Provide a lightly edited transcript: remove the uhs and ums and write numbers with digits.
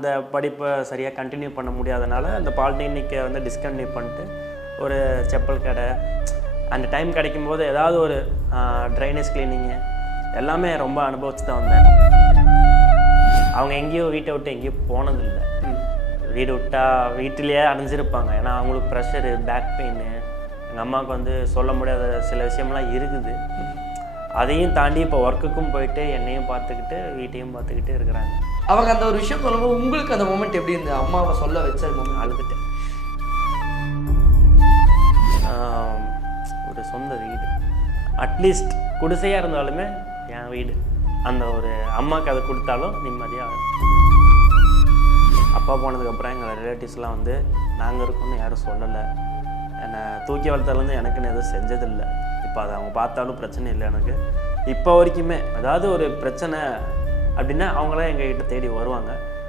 அந்த படிப்பை சரியாக கண்டினியூ பண்ண முடியாதனால அந்த பாலிடெக்னிக்கை வந்து டிஸ்கண்டினியூ பண்ணிட்டு ஒரு செப்பல் கடை அந்த டைம் கிடைக்கும்போது ஏதாவது ஒரு ட்ரைனேஜ் கிளீனிங்கு எல்லாமே ரொம்ப அனுபவிச்சு தான் வந்தேன். அவங்க எங்கேயும் வீட்டை விட்டு எங்கேயும் போனதில்லை. வீடு விட்டால் வீட்டிலேயே அடைஞ்சிருப்பாங்க. ஏன்னா அவங்களுக்கு ப்ரெஷரு, பேக் பெயின், எங்கள் அம்மாவுக்கு வந்து சொல்ல முடியாத சில விஷயம்லாம் இருக்குது. அதையும் தாண்டி இப்போ ஒர்க்குக்கும் போயிட்டு என்னையும் பார்த்துக்கிட்டு வீட்டையும் பார்த்துக்கிட்டு இருக்கிறாங்க. அவங்க அந்த ஒரு விஷயம் சொல்லும்போது உங்களுக்கு அந்த மூமெண்ட் எப்படி இருந்தது? அம்மாவை சொல்ல வச்ச மூமெண்ட்? அழுதுட்டேன். ஒரு சொந்த வீடு, அட்லீஸ்ட் குடிசையாக இருந்தாலுமே என் வீடு, அந்த ஒரு அம்மாவுக்கு அதை கொடுத்தாலும் நிம்மதியாக. அப்பா போனதுக்கப்புறம் எங்கள் ரிலேட்டிவ்ஸ்லாம் வந்து நாங்கள் இருக்கோன்னு யாரும் சொல்லலை. என்னை தூக்கி வளர்த்தாலேருந்து எனக்குன்னு எதுவும் செஞ்சதில்லை. இப்போ அதை அவங்க பார்த்தாலும் பிரச்சனை இல்லை எனக்கு. இப்போ வரைக்குமே ஏதாவது ஒரு பிரச்சனை அப்படின்னா அவங்களாம் எங்ககிட்ட தேடி வருவாங்க.